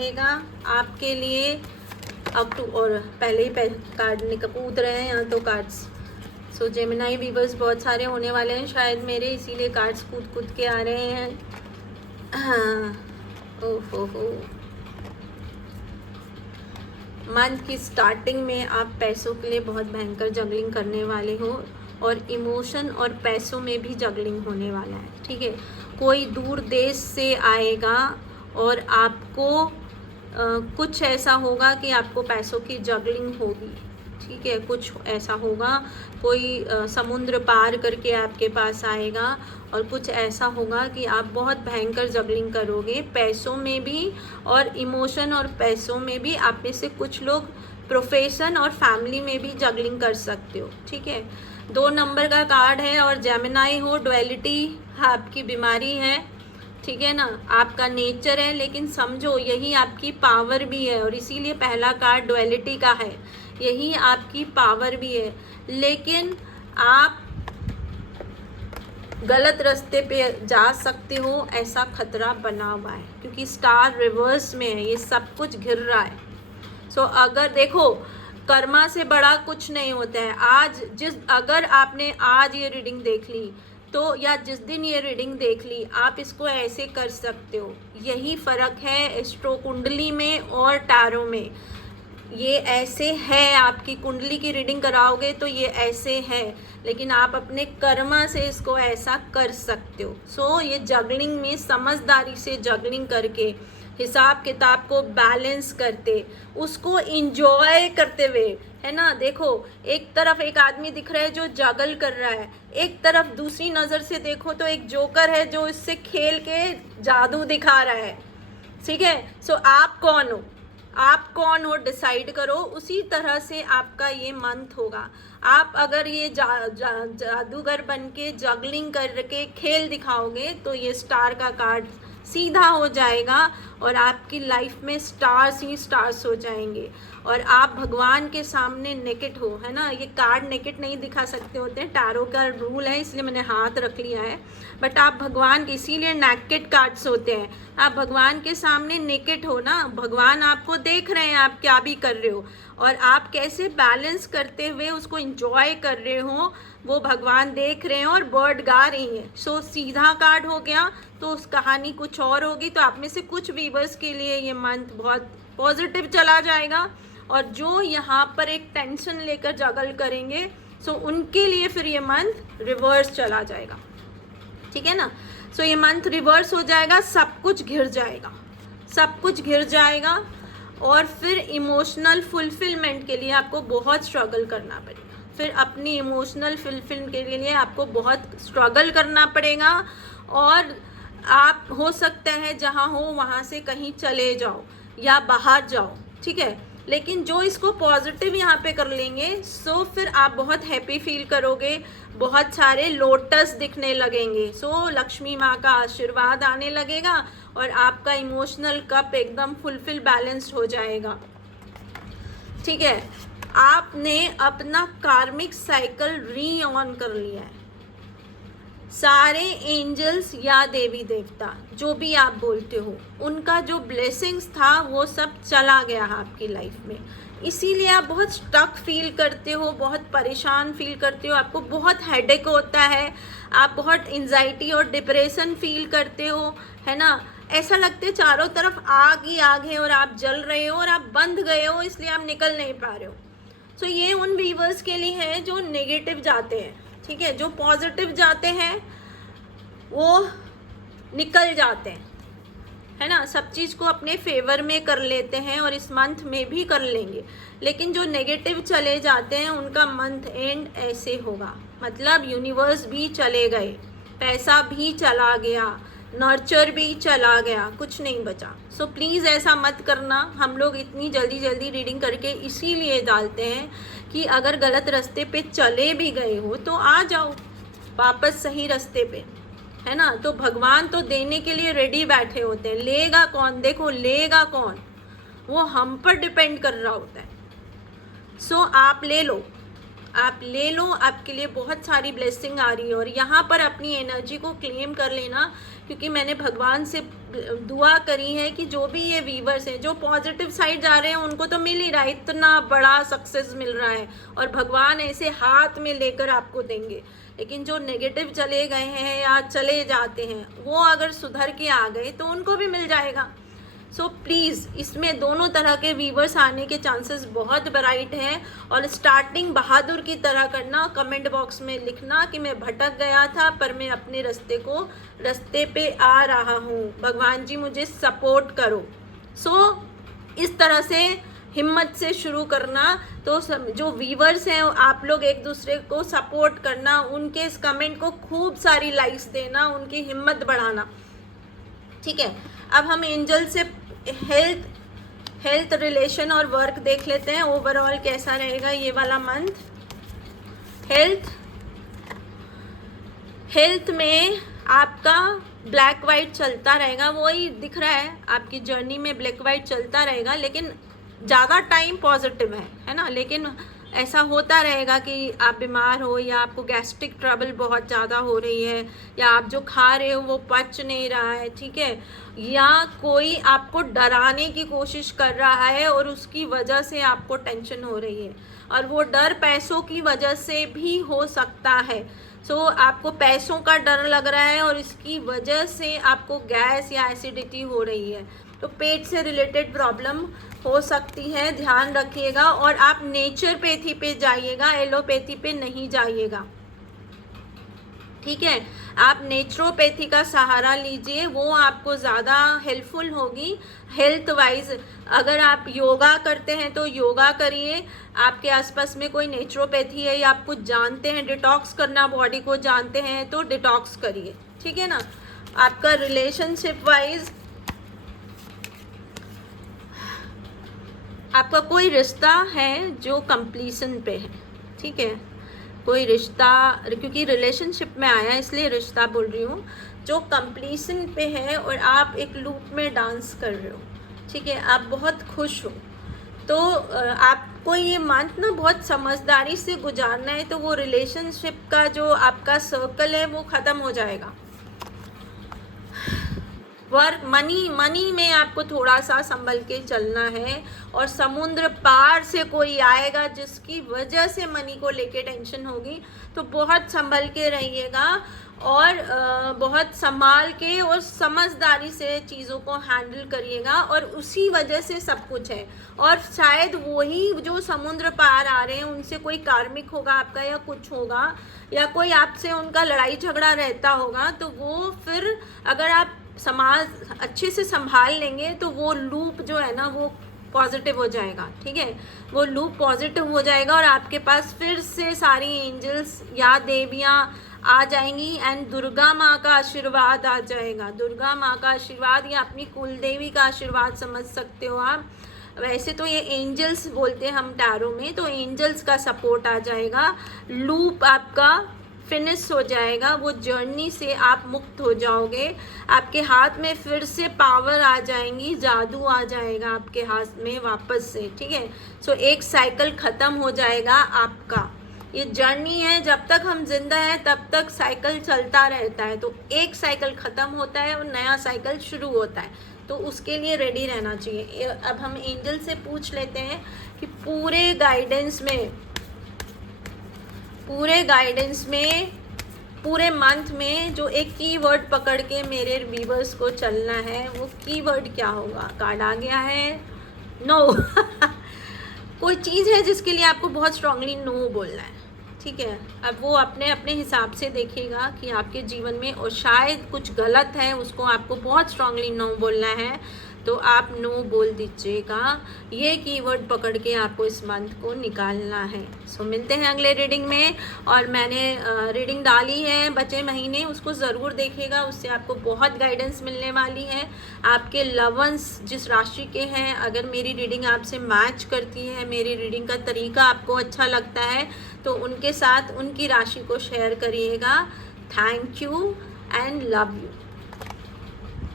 रहेगा आपके लिए अब टू और पहले ही कार्ड कूद रहे हैं यहाँ तो कार्ड्स। सो जेमिनाई वीवर्स बहुत सारे होने वाले हैं शायद मेरे, इसीलिए कार्ड्स कूद कूद के आ रहे हैं। हाँ, ओहो मंथ की स्टार्टिंग में आप पैसों के लिए बहुत भयंकर जगलिंग करने वाले हो और इमोशन और पैसों में भी जगलिंग होने वाला है। ठीक है, कोई दूर देश से आएगा और आपको कुछ ऐसा होगा कि आपको पैसों की जगलिंग होगी। ठीक है, कुछ ऐसा होगा, कोई समुद्र पार करके आपके पास आएगा और कुछ ऐसा होगा कि आप बहुत भयंकर जगलिंग करोगे पैसों में भी और इमोशन और पैसों में भी। आप में से कुछ लोग प्रोफेशन और फैमिली में भी जगलिंग कर सकते हो। ठीक है, 2 नंबर का कार्ड है और जेमिनाई हो, डुअलिटी आपकी बीमारी है। ठीक है ना, आपका नेचर है, लेकिन समझो यही आपकी पावर भी है और इसीलिए पहला कार्ड डुअलिटी का है। यही आपकी पावर भी है, लेकिन आप गलत रास्ते पे जा सकते हो, ऐसा खतरा बना हुआ है क्योंकि स्टार रिवर्स में है, ये सब कुछ घिर रहा है। सो अगर देखो, कर्मा से बड़ा कुछ नहीं होता है। अगर आपने आज ये रीडिंग देख ली तो, या जिस दिन ये रीडिंग देख ली, आप इसको ऐसे कर सकते हो। यही फ़र्क है एस्ट्रो कुंडली में और टैरो में। ये ऐसे है, आपकी कुंडली की रीडिंग कराओगे तो ये ऐसे है, लेकिन आप अपने कर्मा से इसको ऐसा कर सकते हो। सो ये जगलिंग में समझदारी से जगलिंग करके, हिसाब किताब को बैलेंस करते, उसको इंजॉय करते हुए, है ना। देखो, एक तरफ एक आदमी दिख रहा है जो जगल कर रहा है, एक तरफ दूसरी नज़र से देखो तो एक जोकर है जो इससे खेल के जादू दिखा रहा है। ठीक है, सो आप कौन हो, आप कौन हो डिसाइड करो। उसी तरह से आपका ये मंथ होगा। आप अगर ये जादूगर बन के जगलिंग करके खेल दिखाओगे तो ये स्टार का कार्ड सीधा हो जाएगा और आपकी लाइफ में स्टार्स ही स्टार्स हो जाएंगे और आप भगवान के सामने नेकेड हो, है ना। ये कार्ड नेकेड नहीं दिखा सकते होते हैं, टैरो का रूल है, इसलिए मैंने हाथ रख लिया है। बट आप भगवान के, इसीलिए नेकेड कार्ड्स होते हैं। आप भगवान के सामने नेकेड हो ना, भगवान आपको देख रहे हैं आप क्या भी कर रहे हो और आप कैसे बैलेंस करते हुए उसको एंजॉय कर रहे हो, वो भगवान देख रहे हैं और बर्ड गा रही है। सो सीधा कार्ड हो गया तो उस कहानी कुछ और होगी। तो आप में से कुछ वीवर्स के लिए ये मंथ बहुत पॉजिटिव चला जाएगा और जो यहाँ पर एक टेंशन लेकर जगल करेंगे, सो उनके लिए फिर ये मंथ रिवर्स चला जाएगा। ठीक है ना, सो ये मंथ रिवर्स हो जाएगा, सब कुछ घिर जाएगा, सब कुछ घिर जाएगा और फिर इमोशनल फुलफिलमेंट के लिए आपको बहुत स्ट्रगल करना पड़ेगा। फिर अपनी इमोशनल फुलफिल के लिए आपको बहुत स्ट्रगल करना पड़ेगा और आप हो सकता है जहाँ हो वहाँ से कहीं चले जाओ या बाहर जाओ। ठीक है, लेकिन जो इसको पॉजिटिव यहाँ पे कर लेंगे, सो फिर आप बहुत हैप्पी फील करोगे, बहुत सारे लोटस दिखने लगेंगे। सो लक्ष्मी माँ का आशीर्वाद आने लगेगा और आपका इमोशनल कप एकदम फुलफिल बैलेंस्ड हो जाएगा। ठीक है, आपने अपना कार्मिक साइकिल री ऑन कर लिया है। सारे एंजल्स या देवी देवता जो भी आप बोलते हो, उनका जो ब्लेसिंग्स था वो सब चला गया आपकी लाइफ में। इसीलिए आप बहुत स्टक फील करते हो, बहुत परेशान फील करते हो, आपको बहुत हेडेक होता है, आप बहुत एंजाइटी और डिप्रेशन फील करते हो, है ना। ऐसा लगता है चारों तरफ आग ही आग है और आप जल रहे हो और आप बंध गए हो, इसलिए आप निकल नहीं पा रहे हो। सो ये उन व्यूअर्स के लिए है जो नेगेटिव जाते हैं। ठीक है, जो पॉजिटिव जाते हैं वो निकल जाते हैं, है ना, सब चीज़ को अपने फेवर में कर लेते हैं और इस मंथ में भी कर लेंगे। लेकिन जो नेगेटिव चले जाते हैं उनका मंथ एंड ऐसे होगा, मतलब यूनिवर्स भी चले गए, पैसा भी चला गया, नर्चर भी चला गया, कुछ नहीं बचा। सो प्लीज़ ऐसा मत करना। हम लोग इतनी जल्दी जल्दी रीडिंग करके इसीलिए डालते हैं कि अगर गलत रास्ते पे चले भी गए हो तो आ जाओ वापस सही रास्ते पे, है ना। तो भगवान तो देने के लिए रेडी बैठे होते हैं, लेगा कौन, देखो लेगा कौन, वो हम पर डिपेंड कर रहा होता है। सो आप ले लो, आप ले लो, आपके लिए बहुत सारी ब्लेसिंग आ रही है। और यहाँ पर अपनी एनर्जी को क्लेम कर लेना, क्योंकि मैंने भगवान से दुआ करी है कि जो भी ये वीवर्स हैं जो पॉजिटिव साइड जा रहे हैं उनको तो मिल ही रहा है, इतना बड़ा सक्सेस मिल रहा है और भगवान ऐसे हाथ में लेकर आपको देंगे। लेकिन जो नेगेटिव चले गए हैं या चले जाते हैं वो अगर सुधर के आ गए तो उनको भी मिल जाएगा। सो प्लीज़ इसमें दोनों तरह के वीवर्स आने के चांसेस बहुत ब्राइट हैं। और स्टार्टिंग बहादुर की तरह करना, कमेंट बॉक्स में लिखना कि मैं भटक गया था पर मैं अपने रास्ते पे आ रहा हूँ, भगवान जी मुझे सपोर्ट करो। सो इस तरह से हिम्मत से शुरू करना। तो जो व्यूवर्स हैं आप लोग एक दूसरे को सपोर्ट करना, उनके इस कमेंट को खूब सारी लाइक्स देना, उनकी हिम्मत बढ़ाना, ठीक है। अब हम एंजल से हेल्थ रिलेशन और वर्क देख लेते हैं, ओवरऑल कैसा रहेगा ये वाला मंथ। हेल्थ में आपका ब्लैक वाइट चलता रहेगा, वही दिख रहा है आपकी जर्नी में ब्लैक वाइट चलता रहेगा, लेकिन ज़्यादा टाइम पॉजिटिव है ना। लेकिन ऐसा होता रहेगा कि आप बीमार हो या आपको गैस्ट्रिक ट्रबल बहुत ज़्यादा हो रही है या आप जो खा रहे हो वो पच नहीं रहा है, ठीक है, या कोई आपको डराने की कोशिश कर रहा है और उसकी वजह से आपको टेंशन हो रही है, और वो डर पैसों की वजह से भी हो सकता है। सो आपको पैसों का डर लग रहा है और इसकी वजह से आपको गैस या एसिडिटी हो रही है, तो पेट से रिलेटेड प्रॉब्लम हो सकती है, ध्यान रखिएगा। और आप नेचुरोपैथी पे जाइएगा, एलोपैथी पे नहीं जाइएगा, ठीक है। आप नेचुरोपैथी का सहारा लीजिए, वो आपको ज़्यादा हेल्पफुल होगी हेल्थ वाइज। अगर आप योगा करते हैं तो योगा करिए, आपके आसपास में कोई नेचुरोपैथी है या आप कुछ जानते हैं, डिटॉक्स करना बॉडी को जानते हैं तो डिटॉक्स करिए, ठीक है ना। आपका रिलेशनशिप वाइज आपका कोई रिश्ता है जो कंप्लीशन पे है, ठीक है, कोई रिश्ता, क्योंकि रिलेशनशिप में आया इसलिए रिश्ता बोल रही हूँ, जो कंप्लीशन पे है और आप एक लूप में डांस कर रहे हो, ठीक है, आप बहुत खुश हो, तो आपको ये मंथ ना बहुत समझदारी से गुजारना है। तो वो रिलेशनशिप का जो आपका सर्कल है वो ख़त्म हो जाएगा। वर्क मनी में आपको थोड़ा सा संभल के चलना है, और समुद्र पार से कोई आएगा जिसकी वजह से मनी को लेके टेंशन होगी, तो बहुत संभल के रहिएगा और बहुत संभाल के और समझदारी से चीज़ों को हैंडल करिएगा, और उसी वजह से सब कुछ है। और शायद वही जो समुद्र पार आ रहे हैं उनसे कोई कार्मिक होगा आपका या कुछ होगा, या कोई आपसे उनका लड़ाई झगड़ा रहता होगा, तो वो फिर अगर आप समाज अच्छे से संभाल लेंगे तो वो लूप जो है ना वो पॉजिटिव हो जाएगा, ठीक है, वो लूप पॉजिटिव हो जाएगा और आपके पास फिर से सारी एंजल्स या देवियाँ आ जाएंगी एंड दुर्गा माँ का आशीर्वाद आ जाएगा। दुर्गा माँ का आशीर्वाद या अपनी कुल देवी का आशीर्वाद समझ सकते हो आप। वैसे तो ये एंजल्स बोलते हैं हम टैरो में, तो एंजल्स का सपोर्ट आ जाएगा, लूप आपका फिनिश हो जाएगा, वो जर्नी से आप मुक्त हो जाओगे, आपके हाथ में फिर से पावर आ जाएंगी, जादू आ जाएगा आपके हाथ में वापस से, ठीक है। सो एक साइकिल ख़त्म हो जाएगा आपका। ये जर्नी है, जब तक हम जिंदा हैं तब तक साइकिल चलता रहता है, तो एक साइकिल ख़त्म होता है और नया साइकिल शुरू होता है, तो उसके लिए रेडी रहना चाहिए। अब हम एंजल से पूछ लेते हैं कि पूरे गाइडेंस में पूरे मंथ में जो एक कीवर्ड पकड़ के मेरे व्यूवर्स को चलना है, वो कीवर्ड क्या होगा। कार्ड आ गया है नो कोई चीज़ है जिसके लिए आपको बहुत स्ट्रांगली नो बोलना है, ठीक है। अब वो अपने अपने हिसाब से देखिएगा कि आपके जीवन में और शायद कुछ गलत है, उसको आपको बहुत स्ट्रांगली नो बोलना है, तो आप नो बोल दीजिएगा। ये कीवर्ड पकड़ के आपको इस मंथ को निकालना है। सो मिलते हैं अगले रीडिंग में। और मैंने रीडिंग डाली है बचे महीने, उसको ज़रूर देखिएगा, उससे आपको बहुत गाइडेंस मिलने वाली है। आपके लवंस जिस राशि के हैं, अगर मेरी रीडिंग आपसे मैच करती है, मेरी रीडिंग का तरीका आपको अच्छा लगता है, तो उनके साथ उनकी राशि को शेयर करिएगा। Thank you and love you.